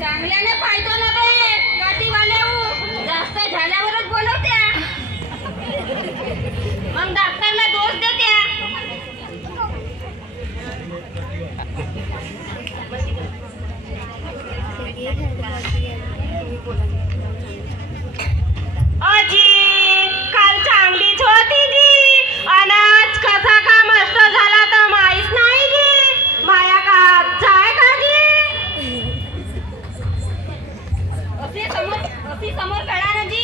चांगल्याने पाहतो ना बे, गाठीवाले जास्त झाल्यावरच बोलवत्या, मग डॉक्टरला दोष देत्या. अजी काल चांगलीच होती जी, अनाज कसा का मस्त झाला तर माहित नाही जी. माया का जाय का जी? अशी समोर कळा ना जी.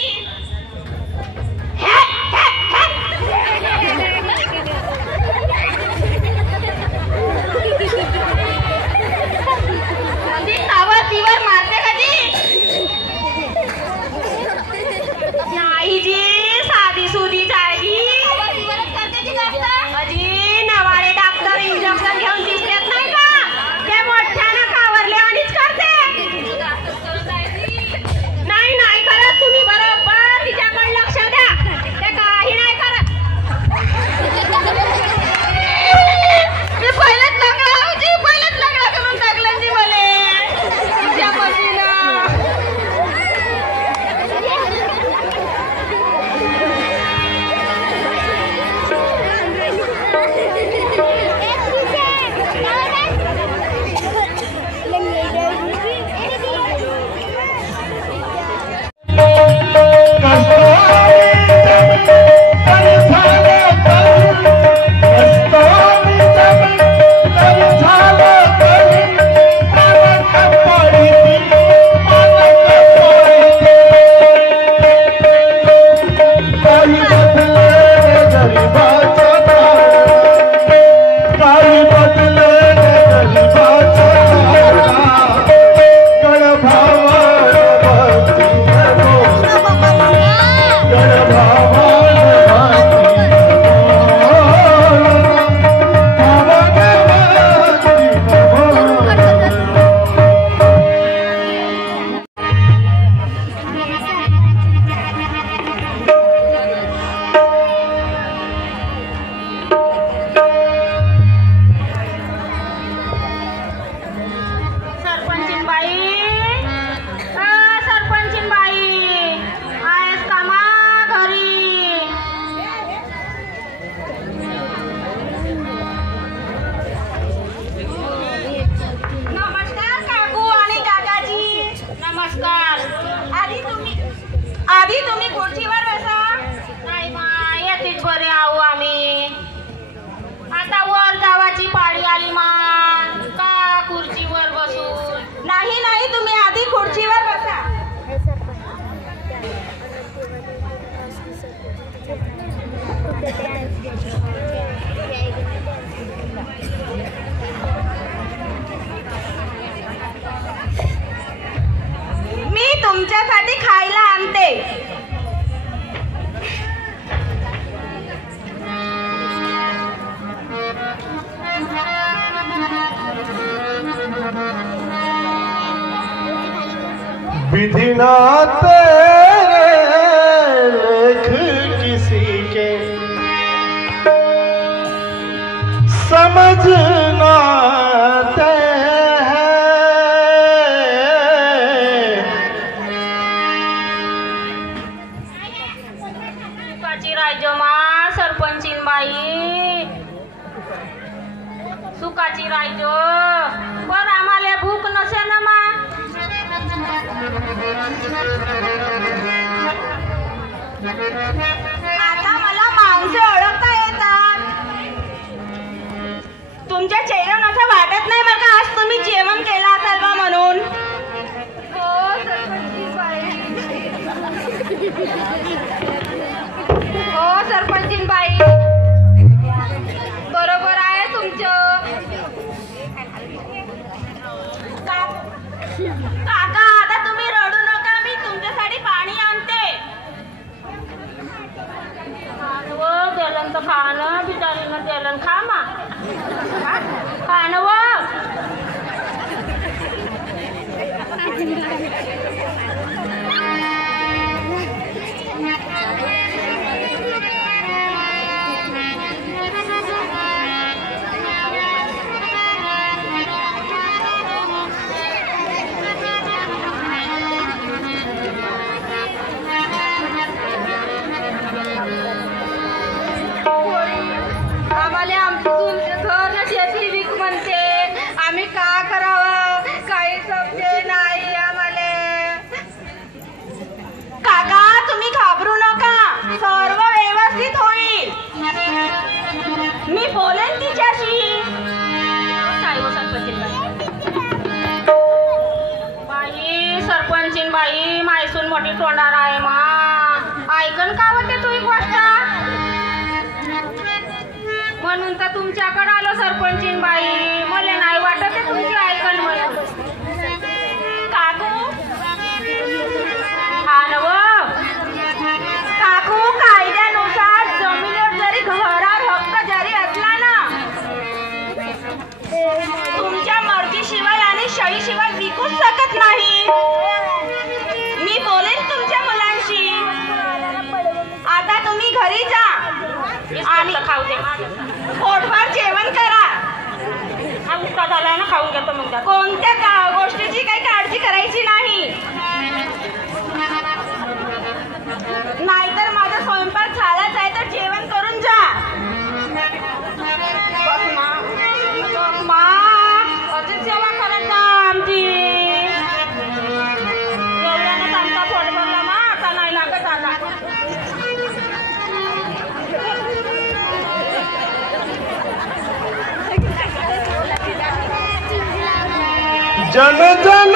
तीवर मारते का जी? नाही जी, साधी सुधी जायगी. अजी नवाळे डॉक्टर इंजेक्शन घेऊन दिसत नाही का? ते मोठ्यानं कावरले आणिच करते. नाही नाही करत, तुम्ही बरोबर तिच्याकडे लक्ष द्या, ते काही नाही करत. मी पहिलेच लागला जी, पहिलेच लागला करून टाकलं जी मला तुझ्या मशीना. आधी तुम्ही खुर्चीवर बसा. नाही मा, येतीच बरे आहो आम्ही. आता वर जावाची पाळी आली मा, का खुर्चीवर बसू? नाही नाही, तुम्ही आधी खुर्चीवर बसा. मी तुमच्यासाठी खायला आणते. विधि ना तेरे लेख किसी के समझ ना आते हैं, उपाशी राहायचो पण आम्हाला भूक नसे ना मा. आता मला माणसे ओळखता येतात. तुमच्या चेहऱ्यावर असं वाटत नाही मला आज तुम्ही जेवण केलं असाल बा म्हणून. हो सरपंचीनबाई बरोबर आहे तुमचं. काका आता तुम्ही रडू नका मी तुमच्यासाठी पाणी आणते. गेलन तर खाणं बिचारीनं गेलन खा मा खाणं व आम्हाला आमचं घर ना शेती विक म्हणते. आम्ही का करावं काही समजे नाही आम्हाला. काका तुम्ही घाबरू नका सर्व व्यवस्थित होईल. मी बोलेन तिच्याशी. बाई सरपंचीन बाई मायसून मोठी तोंडार आहे मा ऐकन का होते तू एक गोष्ट म्हणून तर तुमच्याकडे आलो सरपंचीन बाई. मला नाही वाटत आहे तुमची ऐकन म्हणून. काकू हा नव काकू कायद्यानुसार जमिनीवर जरी घरावर हक्क जरी असला ना तुमच्या मर्जीशिवाय आणि शाहीशिवाय विकूच शकत नाही. मी बोलेन तुमच्या मुलांशी. आता तुम्ही घरी जा आणि खाऊ दे पोटभर जेवण करा. हा उस्ता झालाय ना खाऊन घेतो मग. कोणत्या गोष्टीची काही काळजी करायची नाही. नाहीतर माझा स्वयंपाक झालाच आहे तर जेवण करून जा. अजून सेवा करत जा आमची. एवढ्यानं आमचा पोट भरला मा आता नाही लागत आता. जन जन